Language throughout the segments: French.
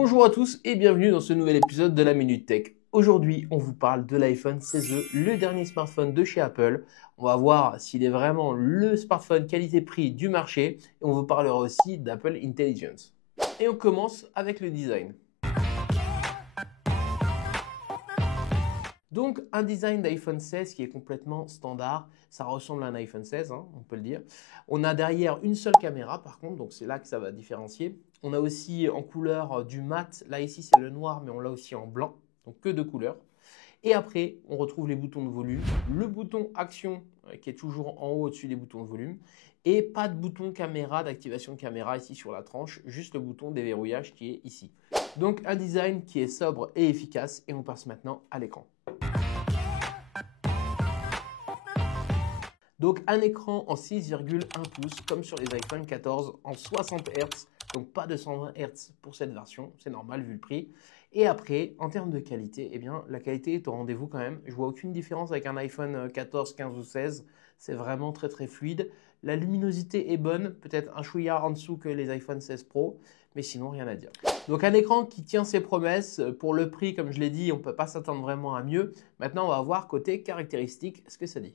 Bonjour à tous et bienvenue dans ce nouvel épisode de la Minute Tech. Aujourd'hui, on vous parle de l'iPhone 16e, le dernier smartphone de chez Apple. On va voir s'il est vraiment le smartphone qualité-prix du marché et on vous parlera aussi d'Apple Intelligence. Et on commence avec le design. Donc un design d'iPhone 16 qui est complètement standard, ça ressemble à un iPhone 16, on peut le dire. On a derrière une seule caméra par contre, donc c'est là que ça va différencier. On a aussi en couleur du mat, là ici c'est le noir mais on l'a aussi en blanc, donc que deux couleurs. Et après on retrouve les boutons de volume, le bouton action qui est toujours en haut au-dessus des boutons de volume et pas de bouton caméra, d'activation de caméra ici sur la tranche, juste le bouton déverrouillage qui est ici. Donc un design qui est sobre et efficace et on passe maintenant à l'écran. Donc un écran en 6,1 pouces comme sur les iPhone 14 en 60 Hz, donc pas de 120 Hz pour cette version, c'est normal vu le prix. Et après, en termes de qualité, eh bien, la qualité est au rendez-vous quand même. Je vois aucune différence avec un iPhone 14, 15 ou 16, c'est vraiment très fluide. La luminosité est bonne, peut-être un chouïa en dessous que les iPhone 16 Pro, mais sinon rien à dire. Donc un écran qui tient ses promesses, pour le prix comme je l'ai dit, on ne peut pas s'attendre vraiment à mieux. Maintenant on va voir côté caractéristiques ce que ça dit.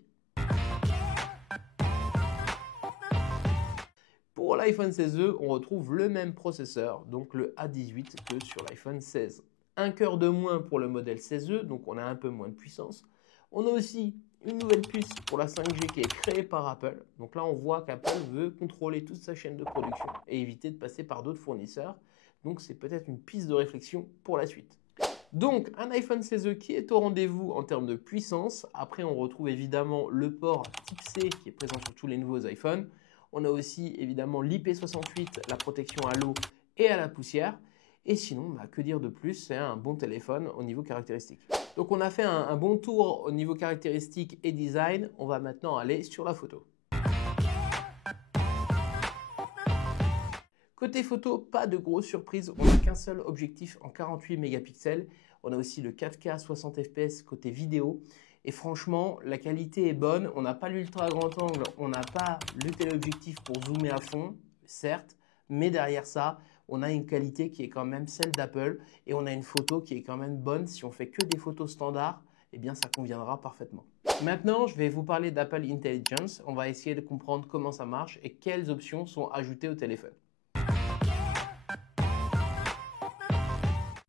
Pour l'iPhone 16e, on retrouve le même processeur, donc le A18 que sur l'iPhone 16. Un cœur de moins pour le modèle 16e, donc on a un peu moins de puissance. On a aussi une nouvelle puce pour la 5G qui est créée par Apple. Donc là, on voit qu'Apple veut contrôler toute sa chaîne de production et éviter de passer par d'autres fournisseurs. Donc c'est peut-être une piste de réflexion pour la suite. Donc un iPhone 16e qui est au rendez-vous en termes de puissance. Après, on retrouve évidemment le port Type-C qui est présent sur tous les nouveaux iPhones. On a aussi évidemment l'IP68, la protection à l'eau et à la poussière. Et sinon, que dire de plus, c'est un bon téléphone au niveau caractéristique. Donc on a fait un bon tour au niveau caractéristique et design. On va maintenant aller sur la photo. Côté photo, pas de grosse surprise. On n'a qu'un seul objectif en 48 mégapixels. On a aussi le 4K 60 fps côté vidéo. Et franchement, la qualité est bonne. On n'a pas l'ultra grand angle, on n'a pas le téléobjectif pour zoomer à fond, certes. Mais derrière ça, on a une qualité qui est quand même celle d'Apple. Et on a une photo qui est quand même bonne. Si on fait que des photos standards, eh bien ça conviendra parfaitement. Maintenant, je vais vous parler d'Apple Intelligence. On va essayer de comprendre comment ça marche et quelles options sont ajoutées au téléphone.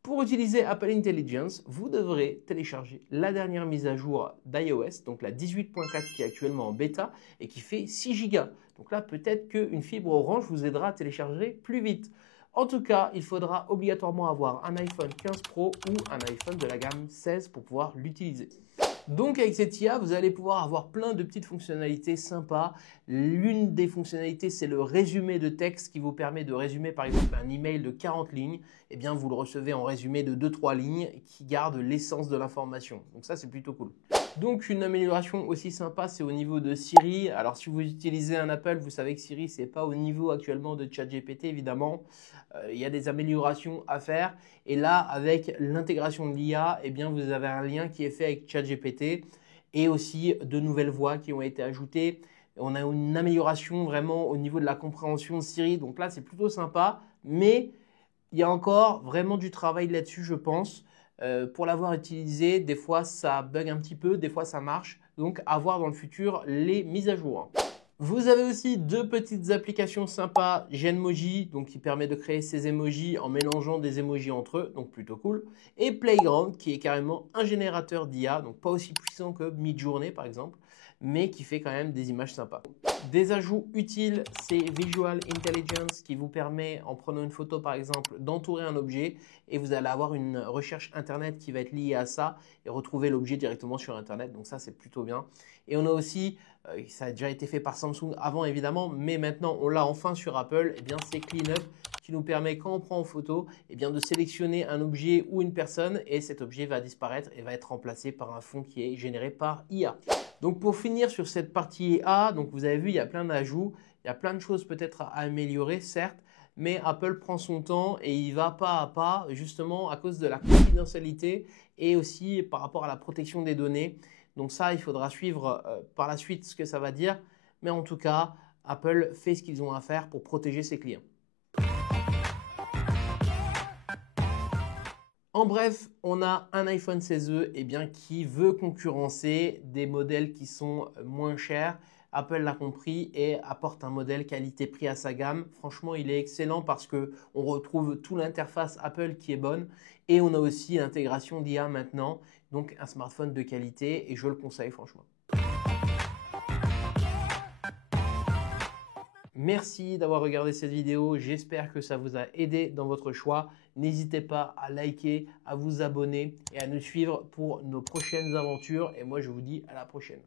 Pour utiliser Apple Intelligence, vous devrez télécharger la dernière mise à jour d'iOS, donc la 18.4 qui est actuellement en bêta et qui fait 6 Go. Donc là, peut-être qu'une fibre Orange vous aidera à télécharger plus vite. En tout cas, il faudra obligatoirement avoir un iPhone 15 Pro ou un iPhone de la gamme 16 pour pouvoir l'utiliser. Donc avec cette IA, vous allez pouvoir avoir plein de petites fonctionnalités sympas. L'une des fonctionnalités, c'est le résumé de texte qui vous permet de résumer par exemple un email de 40 lignes. Eh bien, vous le recevez en résumé de 2-3 lignes qui garde l'essence de l'information. Donc ça, c'est plutôt cool. Donc une amélioration aussi sympa, c'est au niveau de Siri. Alors si vous utilisez un Apple, vous savez que Siri, c'est pas au niveau actuellement de ChatGPT évidemment. Il y a des améliorations à faire. Et là, avec l'intégration de l'IA, eh bien, vous avez un lien qui est fait avec ChatGPT et aussi de nouvelles voix qui ont été ajoutées. On a une amélioration vraiment au niveau de la compréhension de Siri. Donc là, c'est plutôt sympa, mais il y a encore vraiment du travail là-dessus, je pense. Pour l'avoir utilisé, des fois, ça bug un petit peu, des fois, ça marche. Donc, à voir dans le futur les mises à jour. Vous avez aussi deux petites applications sympas, Genmoji, donc qui permet de créer ces emojis en mélangeant des emojis entre eux, donc plutôt cool. Et Playground, qui est carrément un générateur d'IA, donc pas aussi puissant que Midjourney par exemple, mais qui fait quand même des images sympas. Des ajouts utiles, c'est Visual Intelligence qui vous permet, en prenant une photo par exemple, d'entourer un objet et vous allez avoir une recherche internet qui va être liée à ça et retrouver l'objet directement sur internet. Donc ça, c'est plutôt bien. Et on a aussi, ça a déjà été fait par Samsung avant évidemment, mais maintenant on l'a enfin sur Apple, eh bien c'est Cleanup qui nous permet quand on prend en photo, eh bien de sélectionner un objet ou une personne et cet objet va disparaître et va être remplacé par un fond qui est généré par IA. Donc pour finir sur cette partie IA, donc vous avez vu, il y a plein d'ajouts, il y a plein de choses peut-être à améliorer, certes, mais Apple prend son temps et il va pas à pas, justement à cause de la confidentialité et aussi par rapport à la protection des données. Donc ça, il faudra suivre par la suite ce que ça va dire, mais en tout cas, Apple fait ce qu'ils ont à faire pour protéger ses clients. En bref, on a un iPhone 16e qui veut concurrencer des modèles qui sont moins chers. Apple l'a compris et apporte un modèle qualité-prix à sa gamme. Franchement, il est excellent parce qu'on retrouve toute l'interface Apple qui est bonne et on a aussi l'intégration d'IA maintenant. Donc un smartphone de qualité et je le conseille franchement. Merci d'avoir regardé cette vidéo, j'espère que ça vous a aidé dans votre choix. N'hésitez pas à liker, à vous abonner et à nous suivre pour nos prochaines aventures. Et moi, je vous dis à la prochaine.